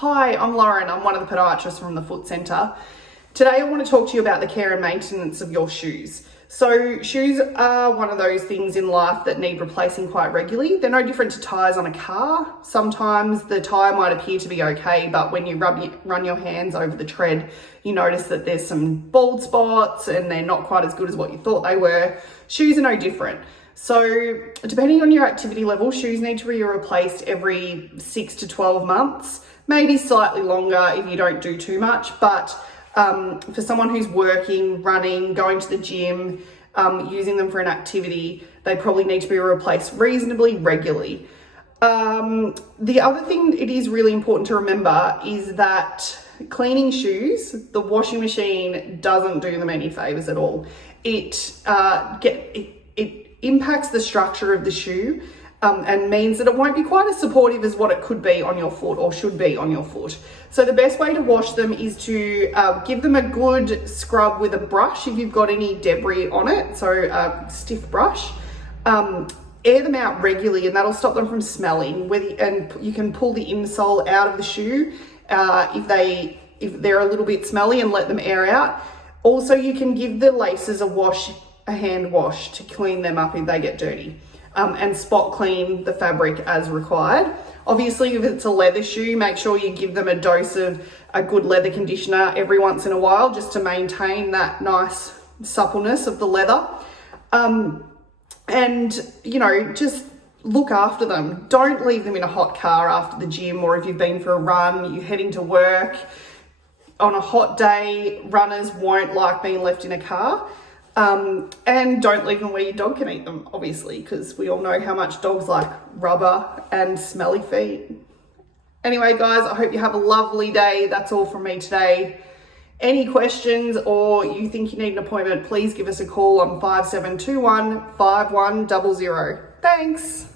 Hi, I'm Lauren. I'm one of the podiatrists from the Foot Centre. Today I want to talk to you about the care and maintenance of your shoes. So shoes are one of those things in life that need replacing quite regularly. They're no different to tyres on a car. Sometimes the tyre might appear to be okay, but when you run your hands over the tread, you notice that there's some bald spots and they're not quite as good as what you thought they were. Shoes are no different. So depending on your activity level, shoes need to be replaced every 6 to 12 months, maybe slightly longer if you don't do too much. But for someone who's working, running, going to the gym, using them for an activity, they probably need to be replaced reasonably regularly. The other thing it is really important to remember is that cleaning shoes, the washing machine doesn't do them any favors at all. It impacts the structure of the shoe and means that it won't be quite as supportive as what it could be on your foot or should be on your foot. So the best way to wash them is to give them a good scrub with a brush if you've got any debris on it, so a stiff brush. Air them out regularly and that'll stop them from smelling. And you can pull the insole out of the shoe if they're a little bit smelly and let them air out. Also, you can give the laces a hand wash to clean them up if they get dirty, and spot clean the fabric as required. Obviously, if it's a leather shoe, make sure you give them a dose of a good leather conditioner every once in a while just to maintain that nice suppleness of the leather. And, you know, just look after them. Don't leave them in a hot car after the gym, or if you've been for a run, you're heading to work. On a hot day, runners won't like being left in a car. And don't leave them where your dog can eat them, obviously, because we all know how much dogs like rubber and smelly feet. Anyway, guys, I hope you have a lovely day. That's all from me today. Any questions or you think you need an appointment, please give us a call on 5721 5100. Thanks.